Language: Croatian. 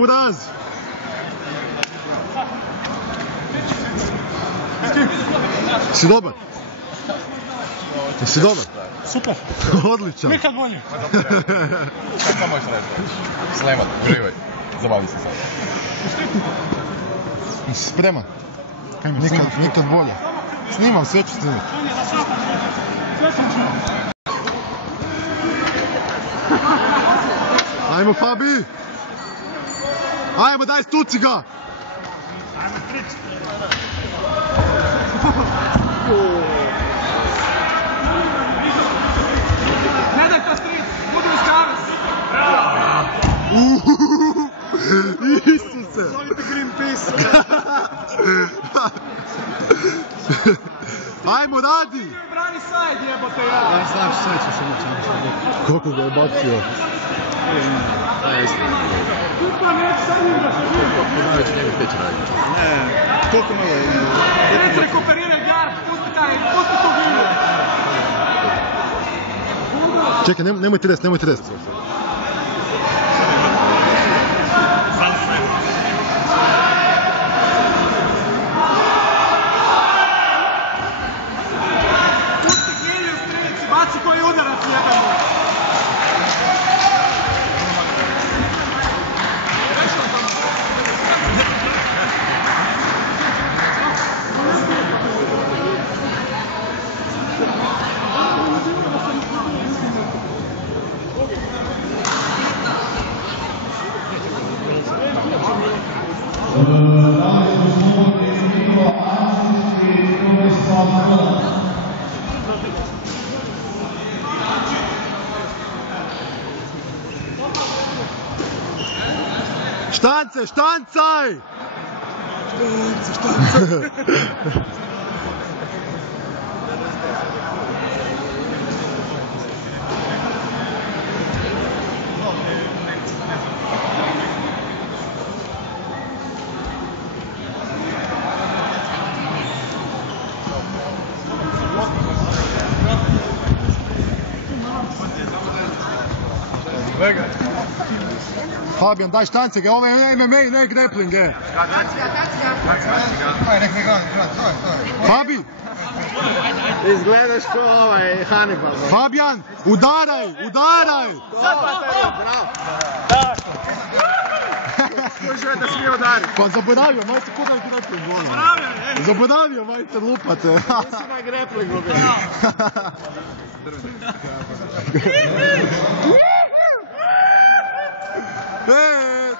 Buraz! Si dobar? Jesi dobar? Super. Odličan. Nikad bolje. Šta možeš reći? Sleman, uživaj. Zabavi se sad. Spreman. Nikad bolje. Snimam, sve ću snimati. Ajmo Fabi! Ajmo, daj stuci ga! Ajmo stric. Ne daj to stric, budu iz kavez. Isuse! Zovite Greenpeace. Ajmo, radi! Brani sajed, jebote ja. Ja znam što će se moći. Kako ga je bacio? Kupa, neći sad igra se vidio. Podavić njegov već radi. Ne, koliko malo je? Reci rekuperiraj gard, pusti tu igru. Čekaj, nemoj trest. Pusti Gilju strici, baci koji udarac jedan. Štancaj! Štancaj! Fabijan, daj štance ga, ovo je MMA, ne grappling, je. Fabi! Izgledaš ko ovaj Hannibal. Fabijan, udaraj! Može da smije udari. Pa zaboravio, majte kod na grappling, volim. Zaboravio, majte, lupate. Nisi na grapplingu bio. Hey!